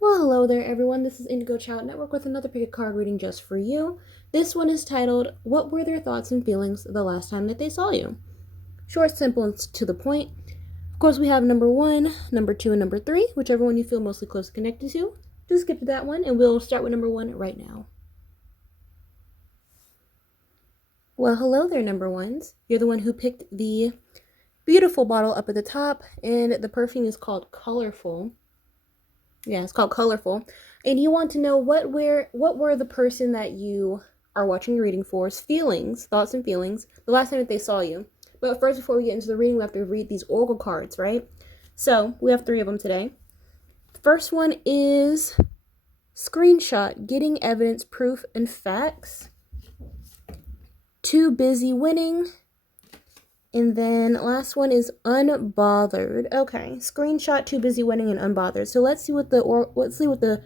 Well, hello there, everyone. This is Indigo Child Network with another pick a card reading just for you. This one is titled, What Were Their Thoughts and Feelings the Last Time That They Saw You? Short, simple, and to the point. Of course, we have number 1, number 2, and number 3, whichever one you feel mostly close connected to. Just skip to that one, and we'll start with number 1 right now. Well, hello there, number 1s. You're the one who picked the beautiful bottle up at the top, and the perfume is called Colorful. Yeah, it's called Colorful. And you want to know what were the person that you are watching your reading for's feelings, thoughts and feelings, the last time that they saw you. But first, before we get into the reading, we have to read these oracle cards, right? So we have 3 of them today. The first one is screenshot, getting evidence, proof, and facts. Too busy winning. And then last one is unbothered. Okay, screenshot, too busy winning, and unbothered. So let's see what the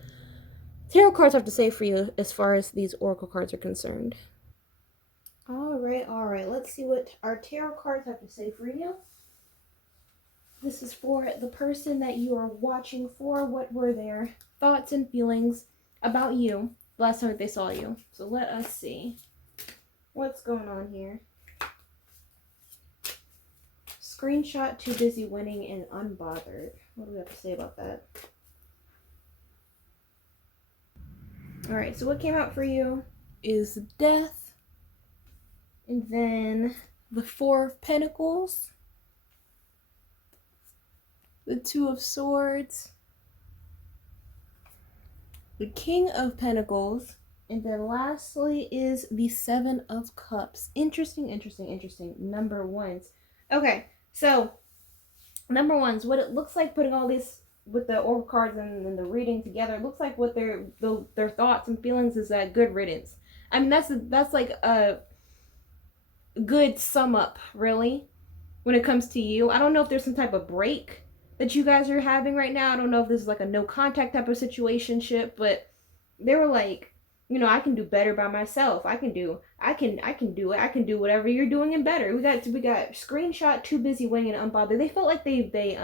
tarot cards have to say for you as far as these oracle cards are concerned. All right. Let's see what our tarot cards have to say for you. This is for the person that you are watching for. What were their thoughts and feelings about you the last time that they saw you? So let us see what's going on here. Screenshot, too busy winning, and unbothered. What do we have to say about that? Alright, so what came out for you is death. And then the 4 of Pentacles. The 2 of Swords. The King of Pentacles. And then lastly is the 7 of Cups. Interesting. Number 1s. Okay. So, number 1s, what it looks like putting all these with the oracle cards and the reading together, it looks like what their thoughts and feelings is that good riddance. I mean, that's like a good sum up, really, when it comes to you. I don't know if there's some type of break that you guys are having right now. I don't know if this is like a no contact type of situationship, but they were like, you know, I can do better by myself. I can do it. I can do whatever you're doing and better. We got screenshot, too busy winning, and unbothered. They felt like they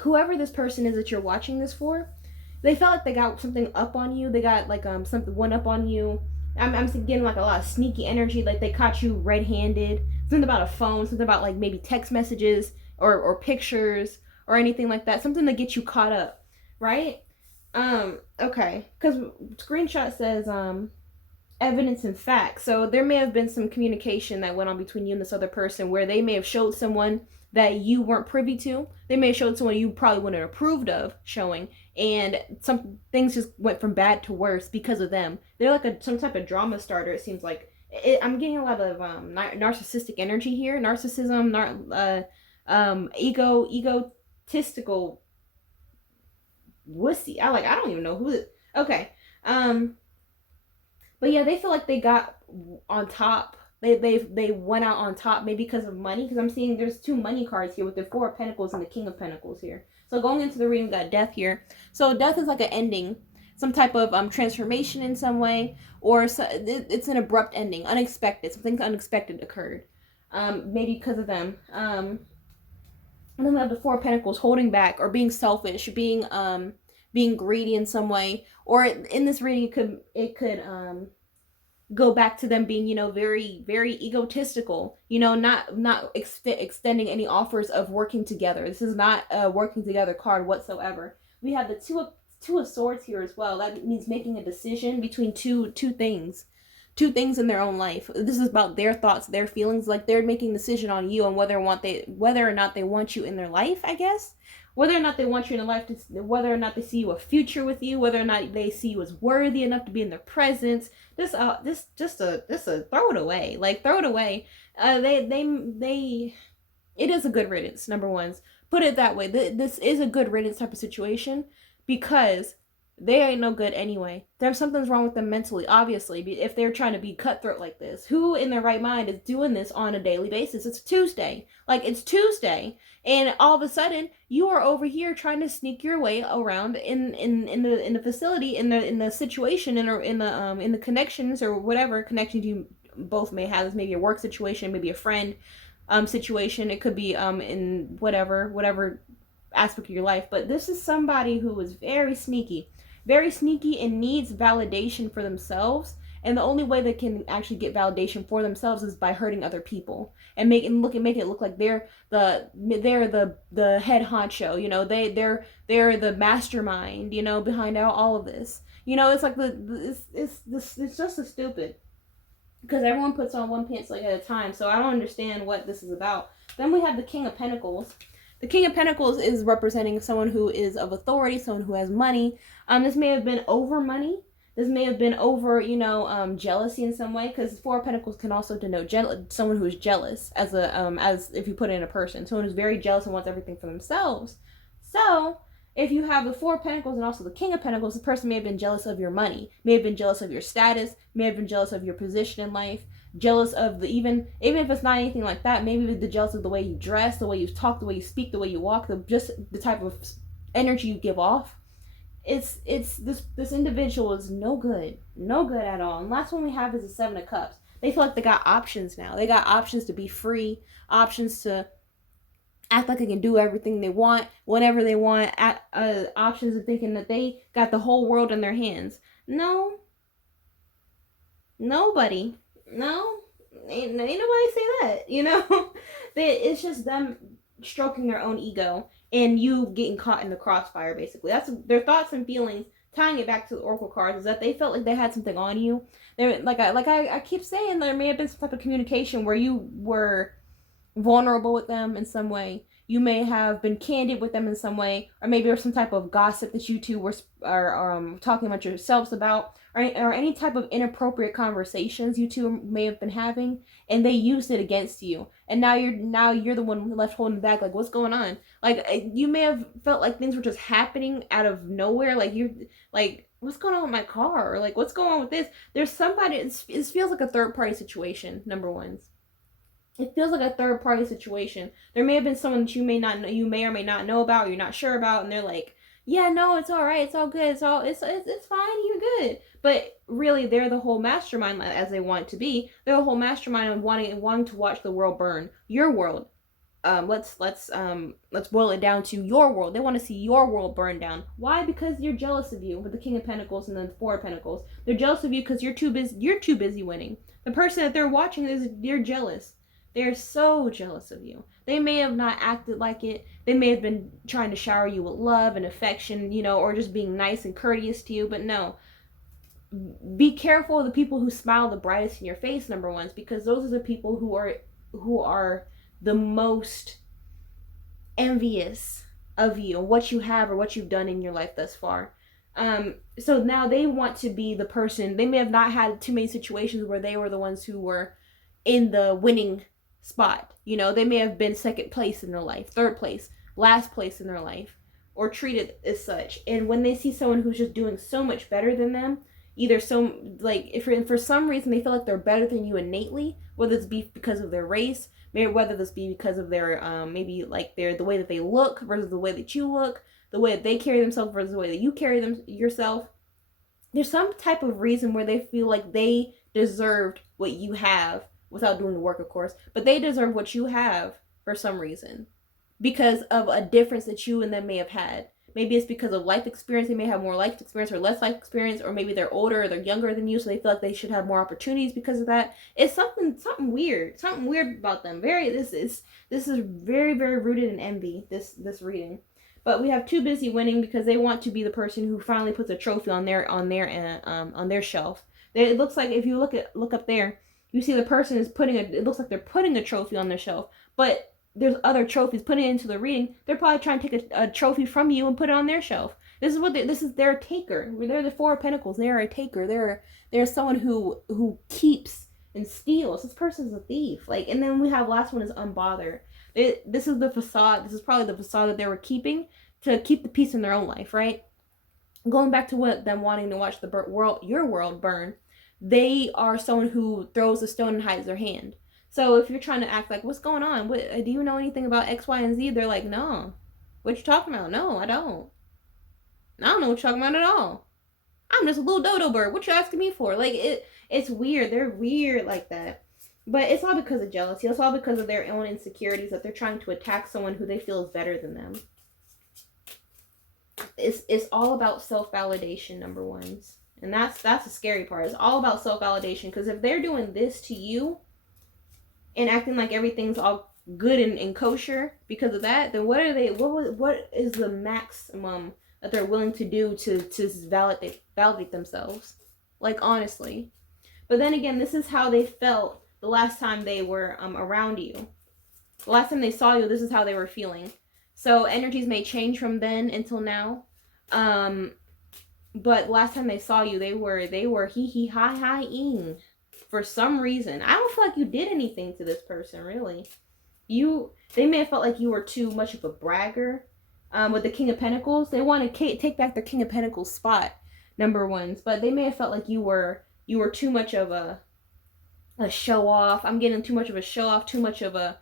whoever this person is that you're watching this for, they felt like they got something up on you. They got like something one up on you. I'm getting like a lot of sneaky energy, like they caught you red-handed. Something about a phone, something about like maybe text messages or pictures or anything like that. Something to get you caught up, right? Okay, because screenshot says evidence and facts. So there may have been some communication that went on between you and this other person where they may have showed someone that you weren't privy to. They may have showed someone you probably wouldn't have approved of showing, and some things just went from bad to worse because of them. They're like some type of drama starter, it seems like. I'm getting a lot of narcissistic energy here. Narcissism, egotistical wussy. I don't even know who it. Okay. But yeah, they feel like they got on top. They went out on top, maybe because of money, because I'm seeing there's 2 money cards here with the 4 of Pentacles and the King of Pentacles here. So going into the reading, we got death here. So death is like an ending, some type of transformation in some way, or it's an abrupt ending, unexpected. Something unexpected occurred, maybe because of them. And then we have the 4 of Pentacles, holding back or being selfish, being greedy in some way, or in this reading it could go back to them being, you know, very, very egotistical, you know, not extending any offers of working together. This is not a working together card whatsoever. We have the two of Swords here as well. That means making a decision between two things in their own life. This is about their thoughts, their feelings, like they're making a decision on you and whether or not they want you in their life, I guess. Whether or not they want you in their life, whether or not they see you a future with you, whether or not they see you as worthy enough to be in their presence. Just throw it away. Like, throw it away. It is a good riddance, number 1s. Put it that way. This is a good riddance type of situation because they ain't no good anyway. There's something's wrong with them mentally, obviously, if they're trying to be cutthroat like this. Who in their right mind is doing this on a daily basis? It's Tuesday. Like, it's Tuesday, and all of a sudden you are over here trying to sneak your way around in the facility, in the situation, in the connections or whatever connections you both may have. This may be a work situation, maybe a friend situation. It could be in whatever aspect of your life. But this is somebody who is very sneaky and needs validation for themselves. And the only way they can actually get validation for themselves is by hurting other people and make it look like they're the head honcho. You know, they're the mastermind. You know, behind all of this. You know, it's like it's just as stupid, because everyone puts on one pants leg at a time. So I don't understand what this is about. Then we have the King of Pentacles. The King of Pentacles is representing someone who is of authority, someone who has money. This may have been over money. This may have been over, jealousy in some way, because Four of Pentacles can also denote someone who is jealous, as if you put it in a person, someone who's very jealous and wants everything for themselves. So if you have the Four of Pentacles and also the King of Pentacles, the person may have been jealous of your money, may have been jealous of your status, may have been jealous of your position in life, jealous of even if it's not anything like that, maybe they're jealous of the way you dress, the way you talk, the way you speak, the way you walk, just the type of energy you give off. It's this individual is no good at all. And last one we have is the Seven of Cups. They feel like they got options now. They got options to be free, options to act like they can do everything they want, whenever they want, options of thinking that they got the whole world in their hands. No. Nobody. No. Ain't nobody say that, you know? It's just them stroking their own ego and you getting caught in the crossfire, basically. That's their thoughts and feelings. Tying it back to the Oracle cards is that they felt like they had something on you. They like I keep saying, there may have been some type of communication where you were vulnerable with them in some way. You may have been candid with them in some way, or maybe there's some type of gossip that you two were talking about yourselves about, or any type of inappropriate conversations you two may have been having, and they used it against you. And now you're the one left holding back. Like, what's going on? Like, you may have felt like things were just happening out of nowhere. Like, you're like, what's going on with my car? Or like, what's going on with this? There's somebody. It feels like a third party situation. Number one. It feels like a third party situation. There may have been someone that you may or may not know about, or you're not sure about, and they're like, yeah, no, it's all right, it's all good, it's fine, you're good. But really, they're the whole mastermind, as they want to be. They're the whole mastermind of wanting to watch the world burn. Your world. Let's boil it down to your world. They want to see your world burn down. Why? Because they're jealous of you with the King of Pentacles and then the Four of Pentacles. They're jealous of you because you're too busy winning. The person that they're watching they're jealous. They're so jealous of you. They may have not acted like it. They may have been trying to shower you with love and affection, or just being nice and courteous to you. But no. Be careful of the people who smile the brightest in your face, number one, because those are the people who are the most envious of you, what you have or what you've done in your life thus far. So now they want to be the person. They may have not had too many situations where they were the ones who were in the winning spot. They may have been second place in their life, third place, last place in their life, or treated as such. And when they see someone who's just doing so much better than them, either if for some reason they feel like they're better than you innately, whether it's because of their race, maybe whether this be because of their the way that they look versus the way that you look, the way that they carry themselves versus the way that you carry yourself. There's some type of reason where they feel like they deserved what you have, without doing the work, of course, but they deserve what you have for some reason because of a difference that you and them may have had. Maybe it's because of life experience. They may have more life experience or less life experience, or maybe they're older or they're younger than you, so they feel like they should have more opportunities because of that. It's something weird about them. This is very, very rooted in envy, this reading. But we have too busy winning because they want to be the person who finally puts a trophy on their shelf. It looks like if you look up there, you see the person is it looks like they're putting a trophy on their shelf, but there's other trophies. Putting it into the reading, they're probably trying to take a trophy from you and put it on their shelf. This is their taker. They're the Four of Pentacles. They're a taker. They're someone who keeps and steals. This person's a thief. And then we have last one is unbothered. This is the facade. This is probably the facade that they were keeping to keep the peace in their own life, right? Going back to what them wanting to watch your world burn. They are someone who throws a stone and hides their hand. So if you're trying to act like, what's going on? Do you know anything about X, Y, and Z? They're like, no. What you talking about? No, I don't. I don't know what you're talking about at all. I'm just a little dodo bird. What you asking me for? It's weird. They're weird like that. But it's all because of jealousy. It's all because of their own insecurities that they're trying to attack someone who they feel is better than them. It's all about self-validation, number ones. And that's the scary part. It's all about self-validation, because if they're doing this to you and acting like everything's all good and kosher because of that, then what are they, what is the maximum that they're willing to do to validate themselves? Like, honestly. But then again, this is how they felt the last time they were around you. The last time they saw you, this is how they were feeling. So energies may change from then until now. But last time they saw you, they were hee hi ing. For some reason. I don't feel like you did anything to this person, really. They may have felt like you were too much of a bragger. With the King of Pentacles, they want to take back their King of Pentacles spot, number ones. But they may have felt like you were too much of a show off. I'm getting too much of a show off, too much of a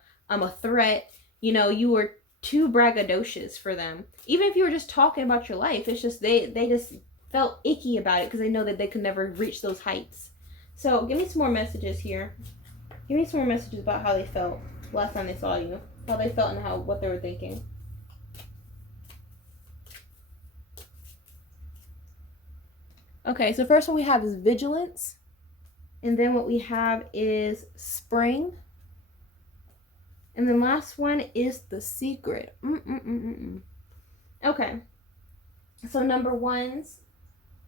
threat. You know, you were too braggadocious for them. Even if you were just talking about your life, it's just they just felt icky about it because they know that they could never reach those heights. So give me some more messages here. Give me some more messages about how they felt last time they saw you. How they felt and what they were thinking. Okay, so first one we have is vigilance. And then what we have is spring. And then last one is the secret. Okay. So number ones,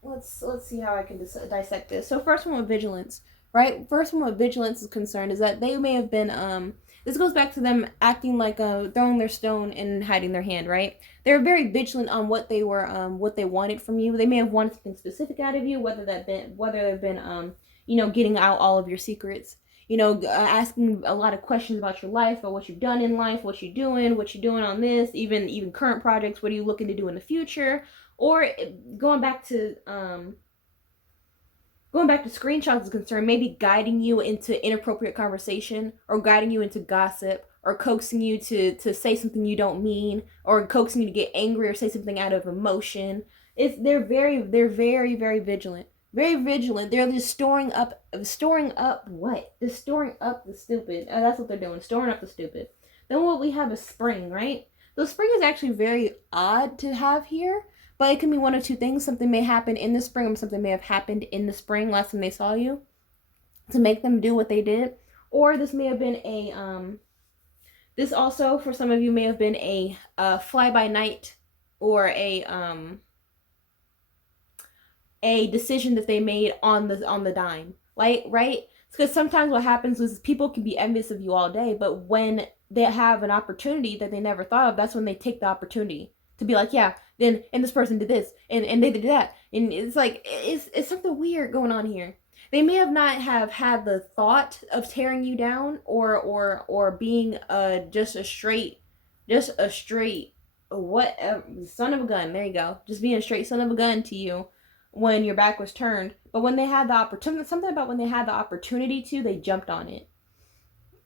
let's see how I can dissect this. So first one with vigilance, right? First one with vigilance is concerned is that they may have been this goes back to them acting like throwing their stone and hiding their hand, right? They're very vigilant on what they wanted from you. They may have wanted something specific out of you, whether they've been getting out all of your secrets, asking a lot of questions about your life, about what you've done in life, what you're doing on this, even current projects, what are you looking to do in the future, or going back to screenshots is concerned, maybe guiding you into inappropriate conversation, or guiding you into gossip, or coaxing you to say something you don't mean, or coaxing you to get angry or say something out of emotion. They're very, very vigilant. Very vigilant. They're just storing up what? They're storing up the stupid. That's what they're doing, storing up the stupid. Then what we have is spring, right? So spring is actually very odd to have here, but it can be one of two things. Something may happen in the spring, or something may have happened in the spring last time they saw you to make them do what they did. Or this may have been this also for some of you may have been a fly-by-night, or a decision that they made on the dime, right? Because sometimes what happens is people can be envious of you all day, but when they have an opportunity that they never thought of, that's when they take the opportunity to be like, yeah, then and this person did this and they did that, and it's like it's something weird going on here. They may have not have had the thought of tearing you down, or being just a straight what son of a gun. There you go, just being a straight son of a gun to you when your back was turned. But when they had the opportunity, something about when they had the opportunity to, they jumped on it.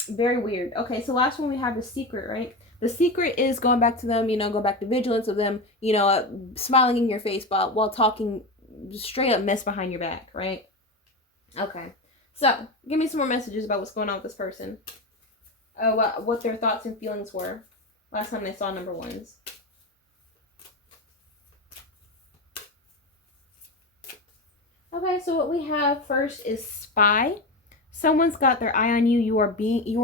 Very weird. Okay, so last one we have is secret, right? The secret is going back to them, go back to vigilance of them, smiling in your face while talking straight up mess behind your back, right? Okay, so give me some more messages about what's going on with this person. What their thoughts and feelings were last time they saw number ones. Okay, so what we have first is spy. Someone's got their eye on you. You are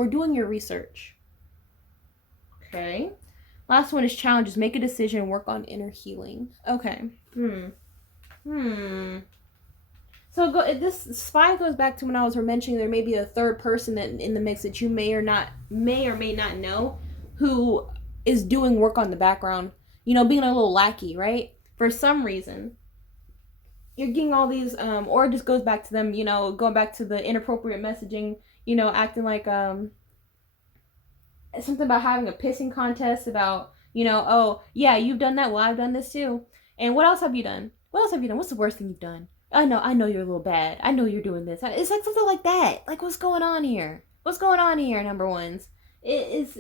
doing your research. Okay. Last one is challenges. Make a decision. Work on inner healing. Okay. So this spy goes back to when I was mentioning there may be a third person that in the mix that you may or may not know, who is doing work on the background. Being a little lackey, right? For some reason. You're getting all these, or it just goes back to them, going back to the inappropriate messaging, acting like, something about having a pissing contest about, oh, yeah, you've done that, well, I've done this too. And what else have you done? What's the worst thing you've done? I know you're a little bad. I know you're doing this. It's like something like that. Like, what's going on here? Number ones? There's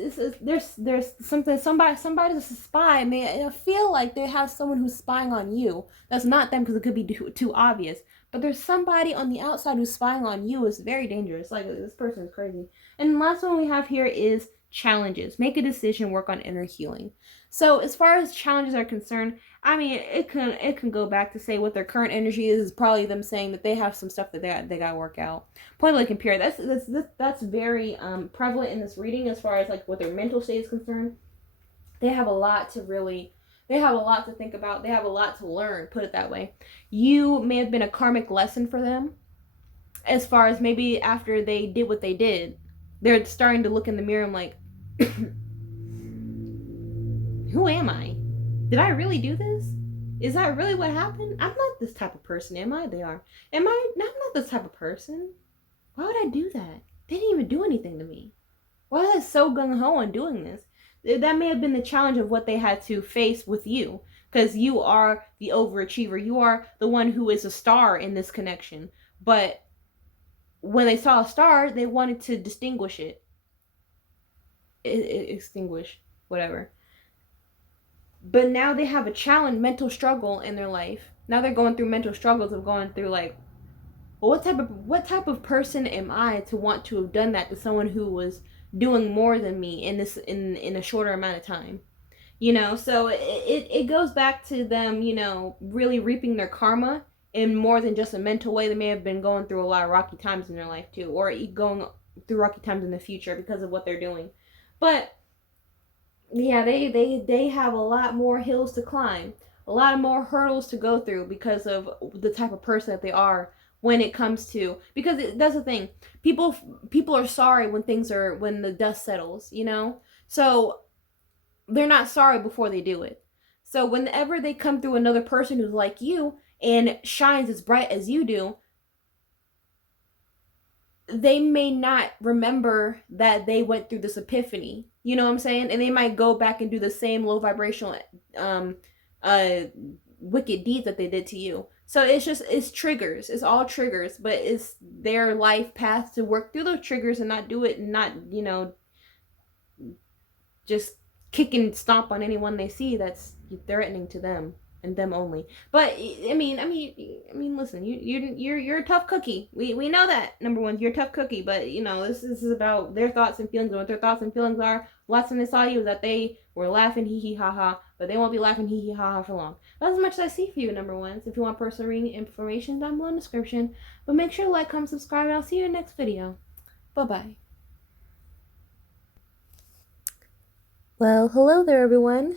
something, somebody's a spy, and they feel like they have someone who's spying on you. That's not them, because it could be too obvious. But there's somebody on the outside who's spying on you. Is very dangerous. Like, this person is crazy. And the last one we have here is challenges. Make a decision, work on inner healing. So as far as challenges are concerned, I mean, it can go back to say what their current energy is probably them saying that they have some stuff that they got to work out. Point blank and period. That's very prevalent in this reading as far as like what their mental state is concerned. They have a lot to really, they have a lot to think about. They have a lot to learn. Put it that way. You may have been a karmic lesson for them, as far as maybe after they did what they did, they're starting to look in the mirror and like, who am I? Did I really do this? Is that really what happened? I'm not this type of person, am I? They are. Am I? I'm not this type of person. Why would I do that? They didn't even do anything to me. Why was I so gung-ho on doing this? That may have been the challenge of what they had to face with you. Because you are the overachiever. You are the one who is a star in this connection. But when they saw a star, they wanted to distinguish it. Extinguish. Whatever. But now they have a challenge, mental struggle in their life. Now they're going through mental struggles of going through like, well, what type of person am I to want to have done that to someone who was doing more than me in a shorter amount of time? You know, so it goes back to them, you know, really reaping their karma in more than just a mental way. They may have been going through a lot of rocky times in their life too, or going through rocky times in the future because of what they're doing. But yeah, they have a lot more hills to climb, a lot of more hurdles to go through because of the type of person that they are when it comes to, because that's the thing, people are sorry when the dust settles, you know. So they're not sorry before they do it. So whenever they come through another person who's like you and shines as bright as you do, they may not remember that they went through this epiphany. You know what I'm saying? And they might go back and do the same low vibrational wicked deeds that they did to you. So it's triggers. It's all triggers, but it's their life path to work through those triggers and not do it, and not, you know, just kick and stomp on anyone they see that's threatening to them and them only. But I mean, listen, you're a tough cookie. We know that. Number one, you're a tough cookie. But you know, this is about their thoughts and feelings. And what their thoughts and feelings are. Last time they saw you was that they were laughing hee hee ha ha, but they won't be laughing hee hee ha ha for long. That's as much as I see for you, number one. So if you want personal reading information, down below in the description. But make sure to like, comment, subscribe, and I'll see you in the next video. Bye bye. Well, hello there, everyone.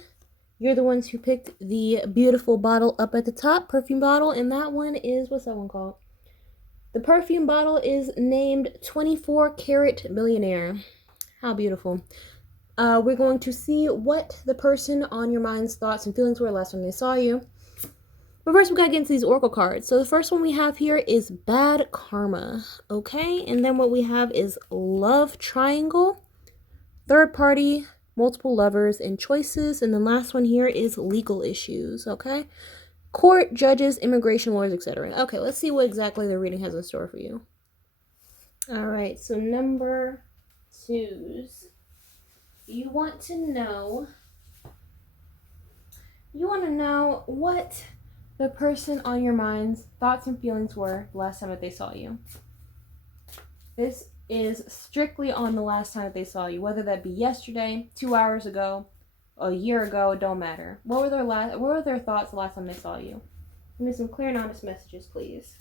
You're the ones who picked the beautiful bottle up at the top, perfume bottle, and that one is, what's that one called? The perfume bottle is named 24 Karat Millionaire. How beautiful. We're going to see what the person on your mind's thoughts and feelings were last time they saw you. But first, we gotta get into these oracle cards. So the first one we have here is Bad Karma, okay? And then what we have is Love Triangle, Third Party, Multiple Lovers, and Choices. And the last one here is Legal Issues, okay? Court, judges, immigration lawyers, etc. Okay, let's see what exactly the reading has in store for you. All right, so number 2s. You want to know what the person on your mind's thoughts and feelings were the last time that they saw you. This is strictly on the last time that they saw you, whether that be yesterday, 2 hours ago, a year ago, it don't matter. What were their thoughts the last time they saw you? Give me some clear and honest messages, please.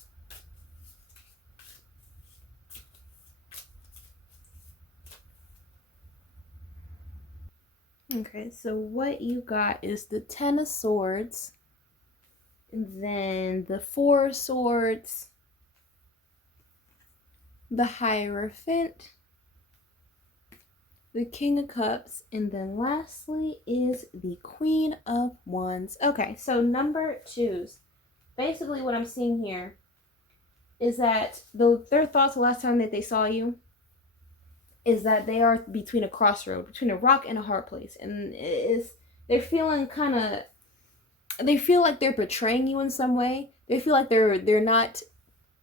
Okay, so what you got is the Ten of Swords, and then the Four of Swords, the Hierophant, the King of Cups, and then lastly is the Queen of Wands. Okay, so number 2s. Basically what I'm seeing here is that their thoughts the last time that they saw you is that they are between a crossroad, between a rock and a hard place. And they're feeling they feel like they're betraying you in some way. They feel like they're not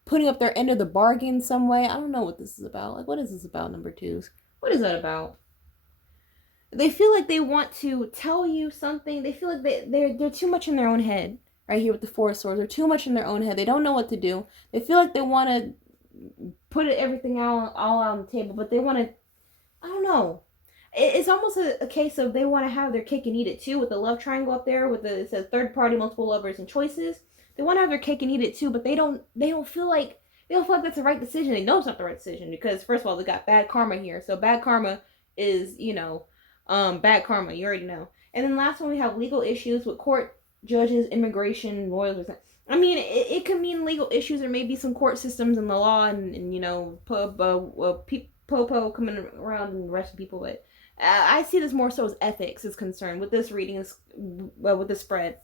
putting up their end of the bargain in some way. I don't know what this is about. Like, what is this about, number 2s? What is that about? They feel like they want to tell you something. They feel like they're too much in their own head. Right here with the Four of Swords. They're too much in their own head. They don't know what to do. They feel like they want to put everything all on the table, but they want to, I don't know. it's almost a case of they want to have their cake and eat it too, with the love triangle up there with it says third party, multiple lovers, and choices. They want to have their cake and eat it too, but they don't feel like that's the right decision. They know it's not the right decision because first of all they got bad karma here. So bad karma is bad karma. You already know. And then last one we have legal issues with court, judges, immigration, lawyers. I mean, it could mean legal issues or maybe some court systems and the law and popo coming around and arresting people. But I see this more so as ethics is concerned with this reading, with the spread.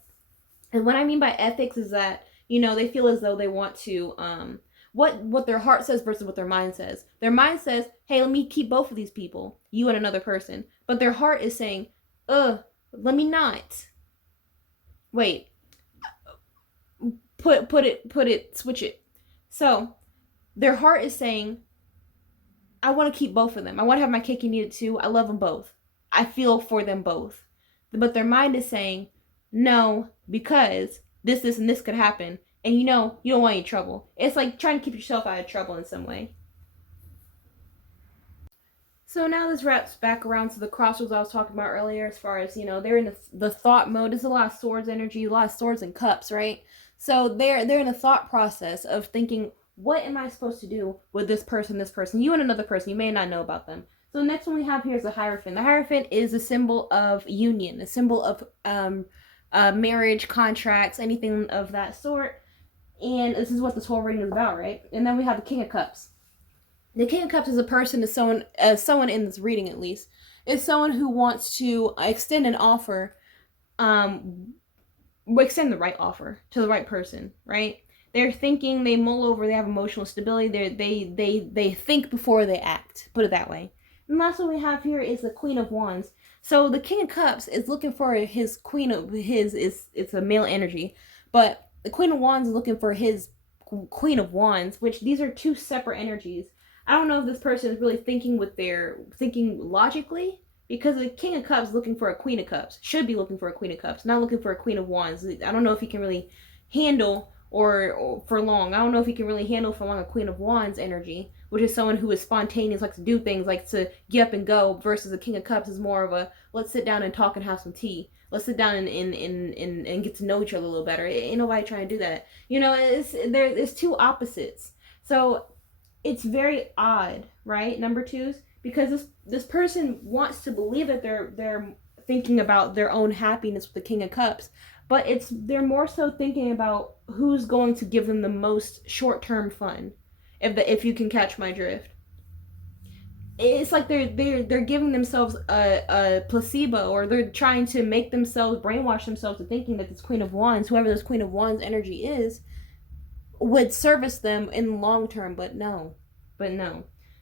And what I mean by ethics is that, they feel as though they want to, what their heart says versus what their mind says. Their mind says, hey, let me keep both of these people, you and another person. But their heart is saying, let me not. Wait. Switch it. So, their heart is saying, I want to keep both of them. I want to have my cake and eat it too. I love them both. I feel for them both. But their mind is saying, no, because this, and this could happen. And you don't want any trouble. It's like trying to keep yourself out of trouble in some way. So now this wraps back around to the crossroads I was talking about earlier as far as, they're in the thought mode. There's a lot of swords energy, a lot of swords and cups, right? So they're in a thought process of thinking, what am I supposed to do with this person, you and another person? You may not know about them. So the next one we have here is the Hierophant. The Hierophant is a symbol of union, a symbol of marriage, contracts, anything of that sort. And this is what this whole reading is about, right? And then we have the King of Cups. The King of Cups is a person, is someone in this reading at least, is someone who wants to extend an offer, extend the right offer to the right person, right? They're thinking, they mull over, they have emotional stability, they think before they act, put it that way. And last one we have here is the Queen of Wands. So the King of Cups is looking for his queen of it's a male energy, but the Queen of Wands is looking for his Queen of Wands, which these are two separate energies. I don't know if this person is really thinking logically, because the King of Cups looking for a Queen of Cups, should be looking for a Queen of Cups, not looking for a Queen of Wands. I don't know if he can really handle or for long. I don't know if he can really handle for long a Queen of Wands energy, which is someone who is spontaneous, likes to do things, likes to get up and go, versus the King of Cups is more of a let's sit down and talk and have some tea. Let's sit down and get to know each other a little better. Ain't nobody trying to do that. It's two opposites. So it's very odd, right? Number twos, because this person wants to believe that they're thinking about their own happiness with the King of Cups, but they're more so thinking about who's going to give them the most short-term fun, if you can catch my drift. It's like they're giving themselves a placebo, or they're trying to make themselves brainwash themselves to thinking that this Queen of Wands, whoever this Queen of Wands energy is, would service them in the long term, but no.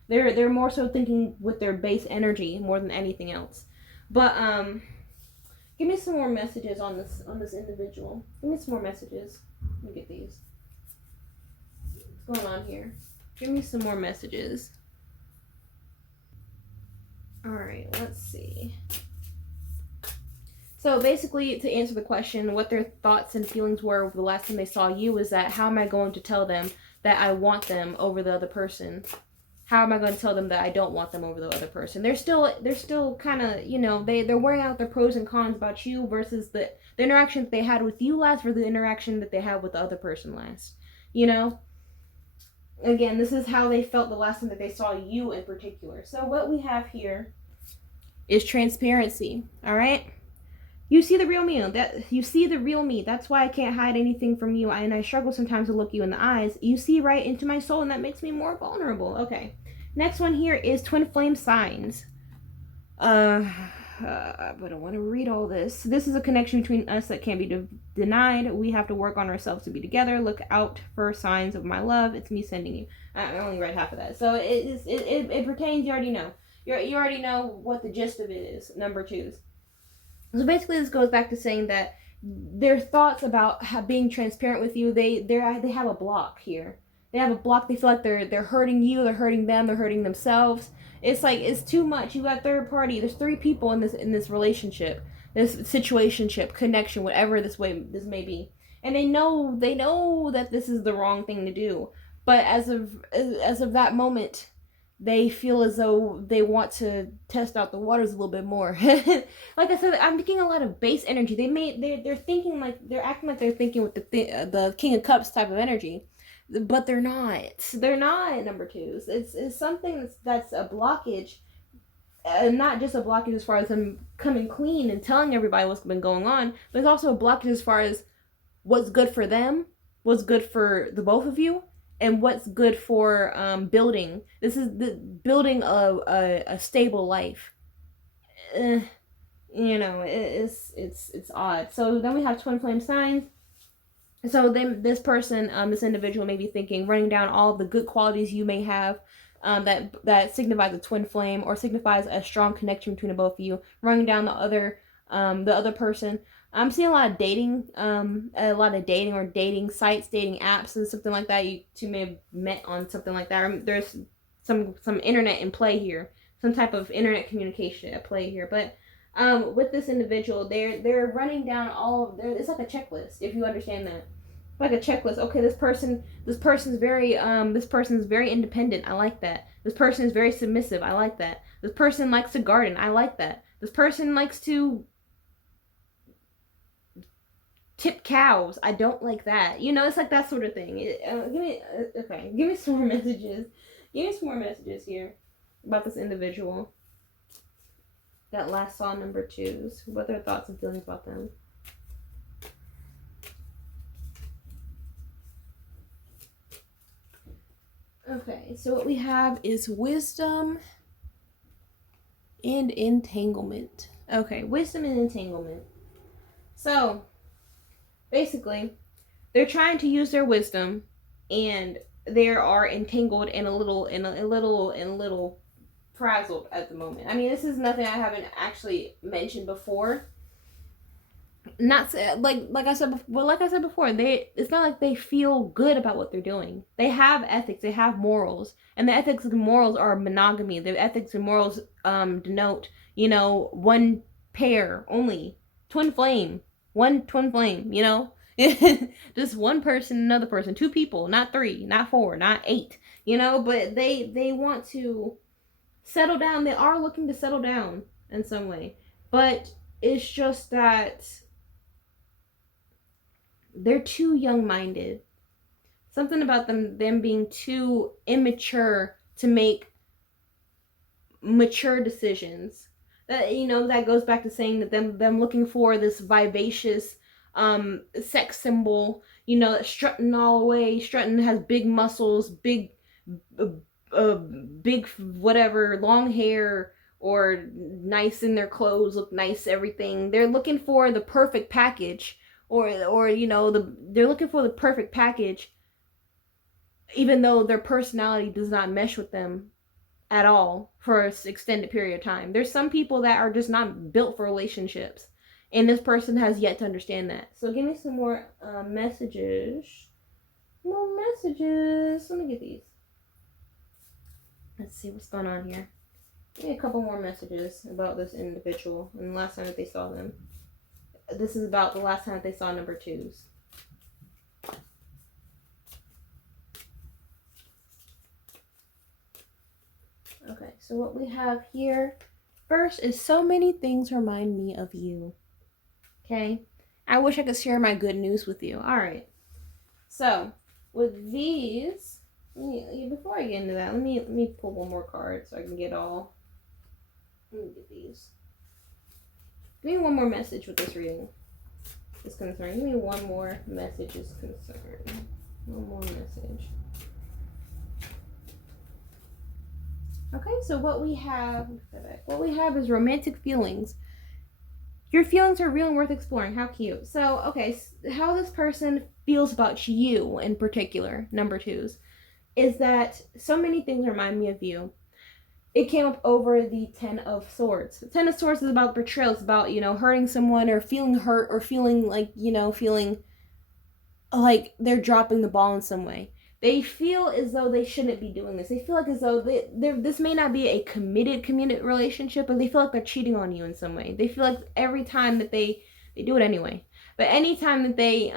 They're more so thinking with their base energy more than anything else. But give me some more messages on this individual. Give me some more messages. Let me get these. What's going on here? Give me some more messages. Alright, let's see. So basically, to answer the question, what their thoughts and feelings were the last time they saw you is that, how am I going to tell them that I want them over the other person? How am I going to tell them that I don't want them over the other person? They're still kind of, they're wearing out their pros and cons about you versus the interaction that they had with you last versus the interaction that they had with the other person last. Again, this is how they felt the last time that they saw you in particular. So what we have here is transparency, all right? You see the real me. That's why I can't hide anything from you. And I struggle sometimes to look you in the eyes. You see right into my soul, and that makes me more vulnerable. Okay. Next one here is twin flame signs. But I want to read all this. This is a connection between us that can't be denied. We have to work on ourselves to be together. Look out for signs of my love. It's me sending you. I only read half of that. So it pertains, you already know. You already know what the gist of it is. Number twos. So basically, this goes back to saying that their thoughts about being transparent with you, they have a block here. They have a block. They feel like they're hurting you, they're hurting them, they're hurting themselves. It's like it's too much. You got third party. There's three people in this relationship, this situationship, connection, whatever this may be, and they know that this is the wrong thing to do. But as of that moment, they feel as though they want to test out the waters a little bit more. Like I said, I'm getting a lot of base energy. They're thinking like they're acting like they're thinking with the King of Cups type of energy, but they're not. They're not number twos. It's something that's a blockage, not just a blockage as far as them coming clean and telling everybody what's been going on, but it's also a blockage as far as what's good for them, what's good for the both of you, and what's good for building. This is the building a stable life. You know, it's odd. So then we have twin flame signs. So then this person, this individual may be thinking, running down all the good qualities you may have, that signifies a twin flame or signifies a strong connection between the both of you. Running down the other person. I'm seeing a lot of dating, or dating sites, dating apps, and something like that. You two may have met on something like that. There's some internet in play here, some type of internet communication at play here. But with this individual, they're running down all of it's like a checklist, if you understand that. Like a checklist. Okay, this person's very independent. I like that. This person is very submissive. I like that. This person likes to garden. I like that. This person likes to tip cows. I don't like that. You know, it's like that sort of thing. Give me some more messages. Give me some more messages here about this individual that last saw number twos. What are their thoughts and feelings about them? Okay, so what we have is wisdom and entanglement. Okay, wisdom and entanglement. So basically, they're trying to use their wisdom, and they are entangled and a little frazzled at the moment. I mean, this is nothing I haven't actually mentioned before. Not like I said before, it's not like they feel good about what they're doing. They have ethics, they have morals, and the ethics and morals are monogamy. The ethics and morals denote, you know, one pair only, twin flame, one twin flame, you know. Just one person, another person, two people, not three, not four, not eight, you know. But they want to settle down. They are looking to settle down in some way, but it's just that they're too young-minded. Something about them being too immature to make mature decisions. That, you know, that goes back to saying that them looking for this vivacious sex symbol, you know, that's strutting all the way, strutting, has big muscles, big whatever, long hair, or nice in their clothes, look nice, everything. They're looking for the perfect package. Or you know, they're looking for the perfect package, even though their personality does not mesh with them at all for an extended period of time. There's some people that are just not built for relationships, and this person has yet to understand that. So give me some more messages. More messages. Let me get these. Let's see what's going on here. Give me a couple more messages about this individual and the last time that they saw them. This is about the last time that they saw number twos. Okay, so what we have here first is so many things remind me of you. Okay, I wish I could share my good news with you. All right, so with these, before I get into that, let me pull one more card so I can get all. Let me get these. Give me one more message with this reading is concerned. Give me one more message is concerned. One more message. Okay, so what we have is romantic feelings. Your feelings are real and worth exploring. How cute. So, okay, how this person feels about you in particular, number twos, is that so many things remind me of you. It came up over the Ten of Swords. The Ten of Swords is about betrayal. It's about, you know, hurting someone or feeling hurt or feeling like, you know, feeling like they're dropping the ball in some way. They feel as though they shouldn't be doing this. They feel like as though this may not be a committed relationship, but they feel like they're cheating on you in some way. They feel like every time that they do it anyway. But anytime that they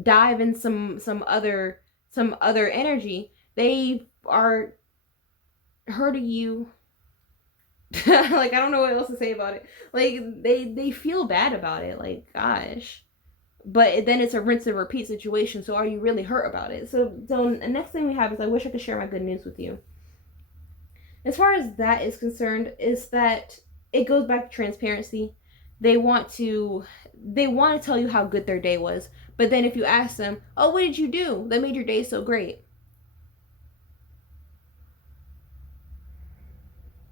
dive in some other energy, they are hurting you. Like, I don't know what else to say about it. Like, they feel bad about it. Like, gosh. But then it's a rinse and repeat situation. So are you really hurt about it? So the next thing we have is, I wish I could share my good news with you. As far as that is concerned, is that it goes back to transparency. They want to tell you how good their day was. But then if you ask them, oh, what did you do that made your day so great?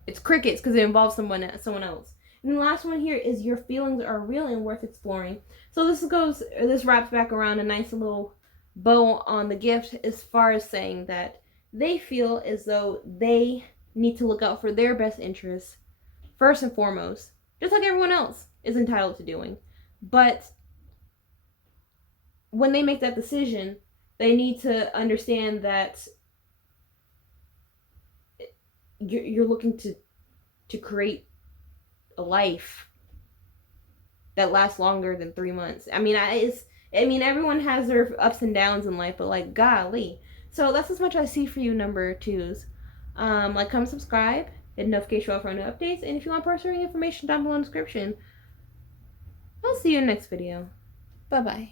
It's crickets, because it involves someone else. And the last one here is, your feelings are real and worth exploring. So this wraps back around a nice little bow on the gift, as far as saying that they feel as though they need to look out for their best interests first and foremost, just like everyone else is entitled to doing. But when they make that decision, they need to understand that you're looking to create a life that lasts longer than 3 months. I mean, everyone has their ups and downs in life, but like, golly. So that's as much I see for you, number twos. Like, comment, subscribe, hit the notification bell for new updates, and if you want personal information, down below in the description. I'll see you in the next video. Bye-bye.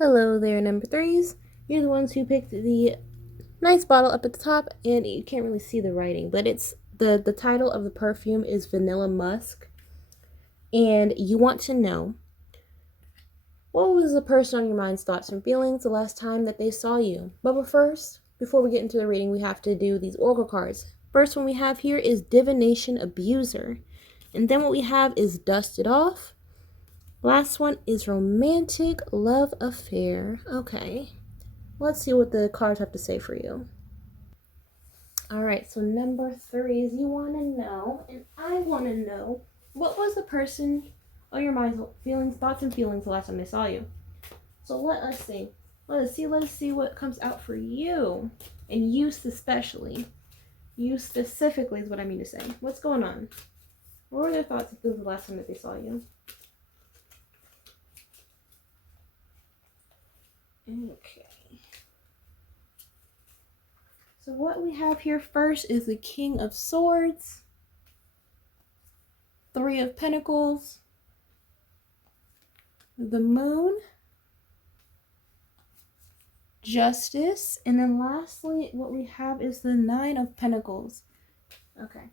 Hello there, number threes. You're the ones who picked the nice bottle up at the top, and you can't really see the writing, but it's the title of the perfume is Vanilla Musk. And you want to know, what was the person on your mind's thoughts and feelings the last time that they saw you? But first, before we get into the reading, we have to do these oracle cards. First one we have here is Divination Abuser. And then what we have is Dust It Off. Last one is Romantic Love Affair. Okay. Let's see what the cards have to say for you. Alright, so number three is, you want to know, and I want to know, what was the person on your mind's thoughts and feelings the last time they saw you? So let us see. Let us see what comes out for you. And you especially. You specifically is what I mean to say. What's going on? What were their thoughts and feelings the last time that they saw you? Okay. So what we have here first is the King of Swords, Three of Pentacles, the Moon, Justice, and then lastly what we have is the Nine of Pentacles. Okay.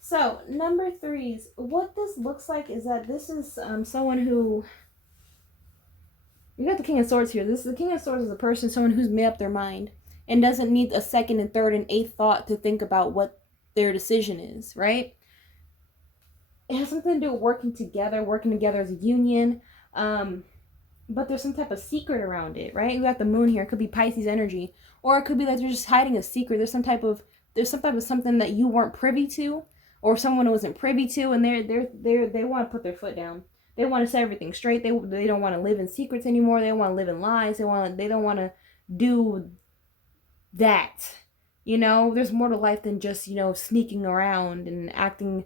So, number threes, what this looks like is that this is someone who, you got the King of Swords here. The King of Swords is a person, someone who's made up their mind and doesn't need a second and third and eighth thought to think about what their decision is, right? It has something to do with working together as a union, but there's some type of secret around it, right? You got the Moon here. It could be Pisces energy, or it could be that they're just hiding a secret. There's some type of something that you weren't privy to, or someone wasn't privy to, and they want to put their foot down. They want to set everything straight. They don't want to live in secrets anymore. They don't want to live in lies. They don't want to do that. There's more to life than just, sneaking around and acting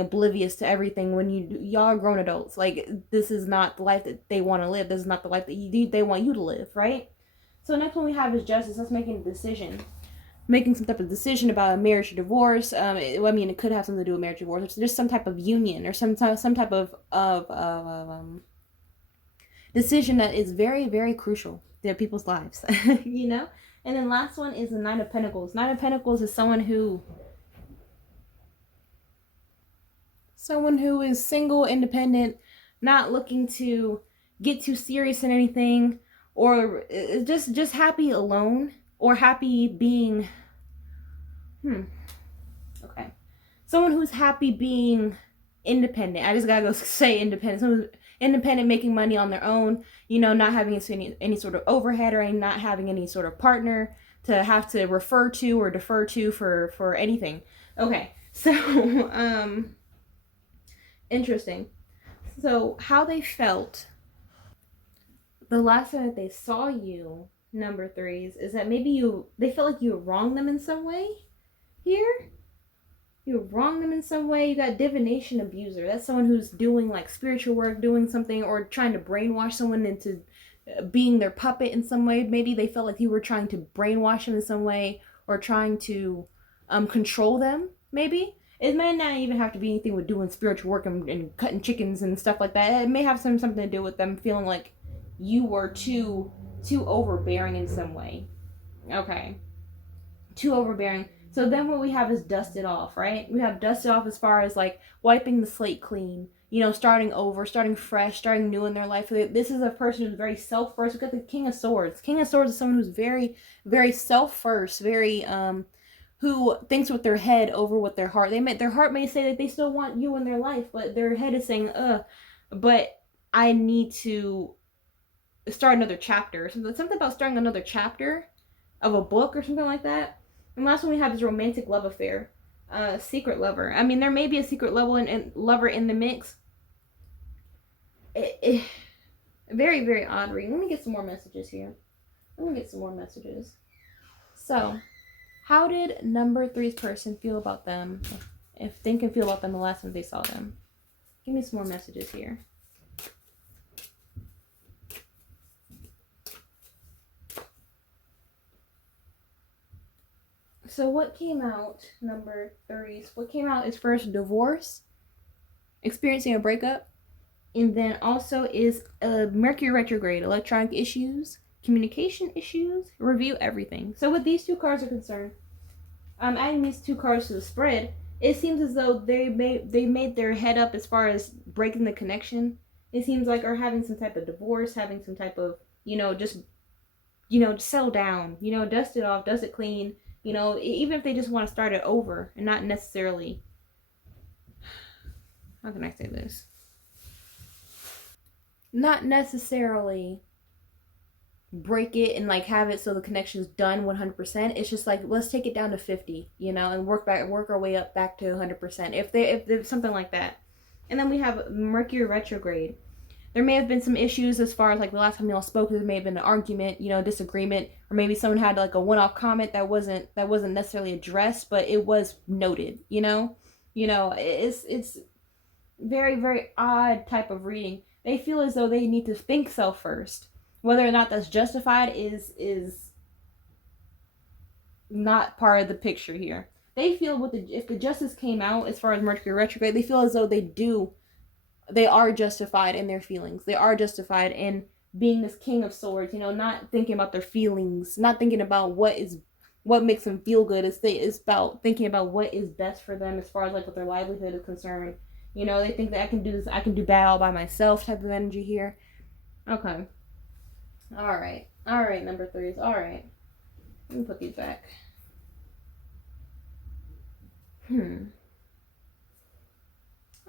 oblivious to everything when y'all are grown adults. Like, this is not the life that they want to live. This is not the life that they want you to live, right? So next one we have is Justice. That's making a decision. Making some type of decision about a marriage or divorce. It could have something to do with marriage or divorce. It's just some type of union or some type of decision that is very, very crucial to people's lives. And then last one is the Nine of Pentacles. Nine of Pentacles is someone who is single, independent, not looking to get too serious in anything, or just happy alone, or happy being okay. Someone who's happy being independent. I just gotta go say independent. Someone who's independent, making money on their own, not having any sort of overhead, or not having any sort of partner to have to refer to or defer to for anything. Okay, so interesting. So how they felt the last time that they saw you, number threes, is that maybe they felt like you wronged them in some way here. You wrong them in some way. You got Divination Abuser. That's someone who's doing like spiritual work, doing something, or trying to brainwash someone into being their puppet in some way. Maybe they felt like you were trying to brainwash them in some way, or trying to control them. Maybe it may not even have to be anything with doing spiritual work and cutting chickens and stuff like that. It may have something to do with them feeling like you were too overbearing in some way. Okay, too overbearing. So then what we have is dusted off, right? We have dusted off as far as like wiping the slate clean, starting over, starting fresh, starting new in their life. This is a person who's very self-first. We've got the King of Swords. King of Swords is someone who's very, very self-first, very, who thinks with their head over with their heart. Their heart may say that they still want you in their life, but their head is saying, but I need to start another chapter. Something about starting another chapter of a book or something like that. And last one we have is romantic love affair. Secret lover. I mean, there may be a secret lover in the mix. Very, very odd reading. Let me get some more messages here. So, how did number 3's person feel about them? If they can feel about them the last time they saw them. Give me some more messages here. So what came out, number 3's, what came out is first divorce, experiencing a breakup, and then also is Mercury retrograde, electronic issues, communication issues, review everything. So with these 2 cards are concerned, adding these 2 cards to the spread, it seems as though they made their head up as far as breaking the connection. It seems like, or having some type of divorce, having some type of, just settle down, dust it off, dust it clean. Even if they just want to start it over and not necessarily, how can I say this? Not necessarily break it and like have it so the connection's done 100%. It's just like, let's take it down to 50, and work our way up back to 100%. If there's something like that. And then we have Mercury retrograde. There may have been some issues as far as like the last time y'all spoke, there may have been an argument, disagreement, or maybe someone had like a one-off comment that wasn't necessarily addressed, but it was noted, it's very, very odd type of reading. They feel as though they need to think self first. Whether or not that's justified is not part of the picture here. They feel if the justice came out as far as Mercury retrograde, they feel as though they are justified in their feelings. They are justified in being this King of Swords, not thinking about their feelings, not thinking about what makes them feel good. It's about thinking about what is best for them as far as like what their livelihood is concerned. They think that I can do this, I can do bad all by myself type of energy here. Okay. All right, number 3s. All right. Let me put these back. Let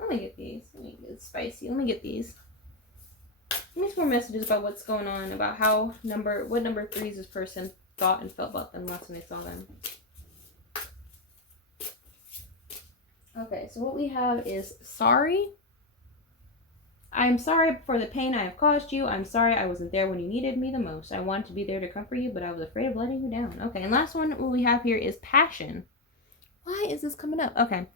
me get these. Let me get spicy. Let me get these. Give me some more messages about what's going on, about what number 3's this person thought and felt about them last time they saw them. Okay, so what we have is sorry. I'm sorry for the pain I have caused you. I'm sorry I wasn't there when you needed me the most. I wanted to be there to comfort you, but I was afraid of letting you down. Okay, and last one what we have here is passion. Why is this coming up? Okay.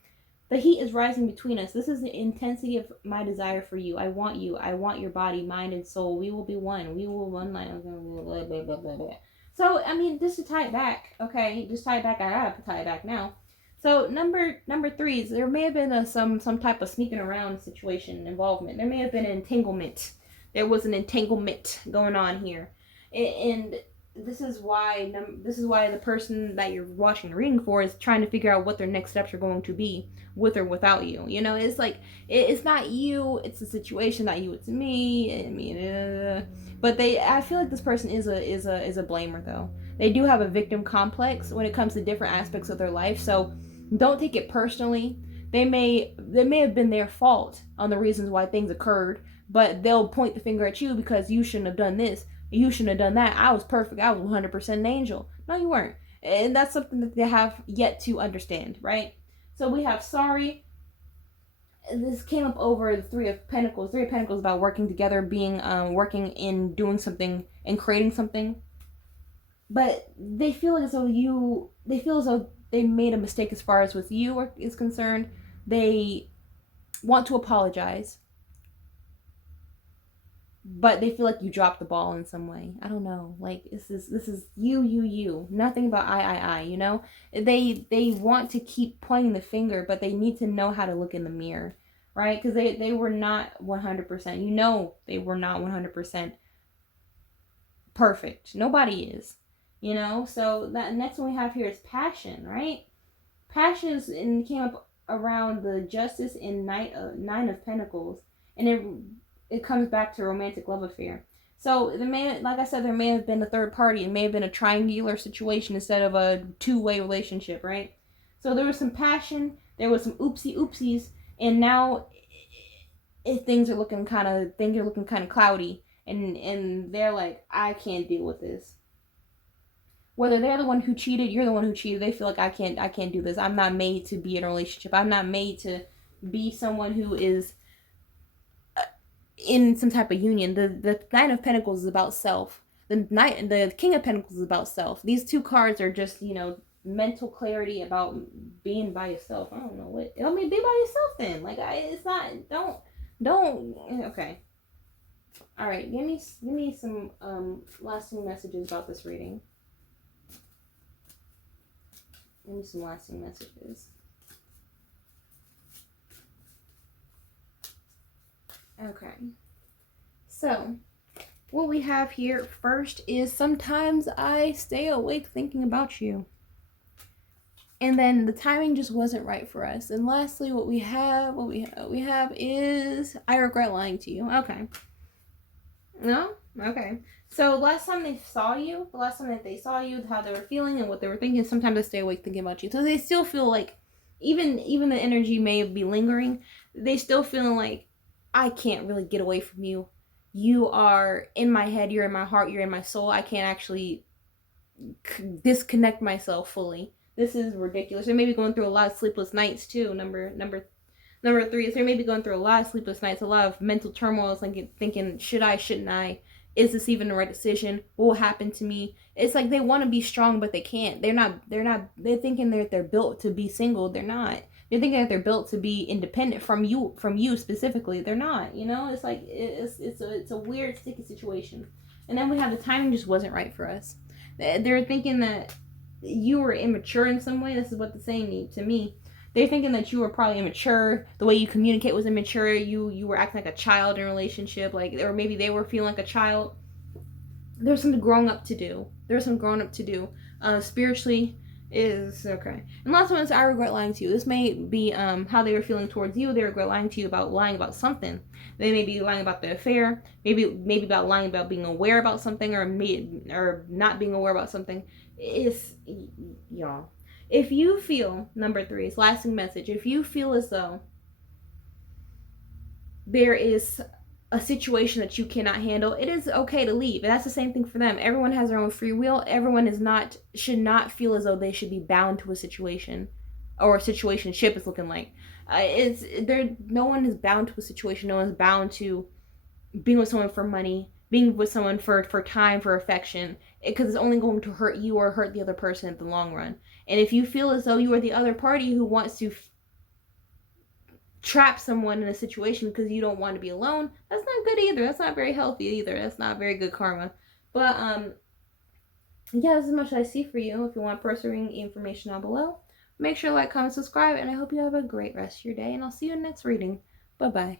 The heat is rising between us. This is the intensity of my desire for you. I want you. I want your body, mind, and soul. We will be one. We will one line. Blah, blah, blah, blah, blah. So, I mean, just to tie it back, okay? Just tie it back. I gotta tie it back now. So, number 3's, there may have been some type of sneaking around situation, involvement. There may have been an entanglement. There was an entanglement going on here. And this is why the person that you're watching the reading for is trying to figure out what their next steps are going to be, with or without you. It's like it's not you, it's the situation, not you, it's me. I mean, but I feel like this person is a blamer though. They do have a victim complex when it comes to different aspects of their life. So don't take it personally. They may have been their fault on the reasons why things occurred, but they'll point the finger at you because you shouldn't have done this. You shouldn't have done that. I was perfect. I was 100% an angel. No, you weren't. And that's something that they have yet to understand, right? So we have sorry. This came up over the 3 of Pentacles. 3 of Pentacles about working together, working in doing something and creating something. But they feel as though they made a mistake as far as with you is concerned. They want to apologize. but they feel like you dropped the ball in some way. I don't know. Like this is you. Nothing about I. You know, they want to keep pointing the finger, but they need to know how to look in the mirror, right? Because they were not 100%. You know, they were not 100% perfect. Nobody is. You know. So that next one we have here is passion, right? Passion is and came up around the Justice in Nine of Pentacles, and it comes back to romantic love affair. So there may, like I said, there may have been a third party. It may have been a triangular situation instead of a two-way relationship, right? So there was some passion, there was some oopsies, and now things are looking kind of cloudy, and they're like, I can't deal with this. Whether they're the one who cheated, you're the one who cheated. They feel like I can't do this. I'm not made to be in a relationship. I'm not made to be someone who is in some type of union. The Nine of Pentacles is about self. The King of Pentacles is about self. These two cards are just, you know, mental clarity about being by yourself. I don't know what. I mean, be by yourself then. Like it's not. Don't. Okay. All right. Give me some lasting messages about this reading. Give me some lasting messages. Okay. So, what we have here first is sometimes I stay awake thinking about you. And then the timing just wasn't right for us. And lastly, what we have is I regret lying to you. Okay. No? Okay. So last time they saw you, how they were feeling and what they were thinking, sometimes I stay awake thinking about you. So they still feel like even the energy may be lingering, they still feeling like I can't really get away from you. You are in my head, you're in my heart, you're in my soul. I can't actually disconnect myself fully. This is ridiculous. They may be going through a lot of sleepless nights too. Number 3 is they may be going through a lot of sleepless nights, a lot of mental turmoil, like thinking, should I, shouldn't I? Is this even the right decision? What will happen to me? It's like they want to be strong, but they can't. They're thinking they're built to be single. They're not. They're thinking that they're built to be independent from you specifically. They're not, you know? It's like, it's a weird, sticky situation. And then we have the timing just wasn't right for us. They're thinking that you were immature in some way. This is what the saying to me. They're thinking that you were probably immature. The way you communicate was immature. You were acting like a child in a relationship, like, or maybe they were feeling like a child. There's something growing up to do. Spiritually is okay. And last one is I regret lying to you. This may be how they were feeling towards you. They regret lying about something. They may be lying about the affair. Maybe about lying about being aware about something, or not being aware about something. It's y'all. If you feel, number 3 is lasting message, if you feel as though there is a situation that you cannot handle, it is okay to leave. And that's the same thing for them. Everyone has their own free will. Everyone should not feel as though they should be bound to a situation, or a situationship is looking like. No one is bound to a situation. No one's bound to being with someone for money, being with someone for time, for affection, because it's only going to hurt you or hurt the other person in the long run. And if you feel as though you are the other party who wants to trap someone in a situation because you don't want to be alone, that's not good either. That's not very healthy either. That's not very good karma. But yeah, this is much I see for you. If you want personal reading information down below, make sure to like, comment, subscribe, and I hope you have a great rest of your day, and I'll see you in the next reading. Bye bye.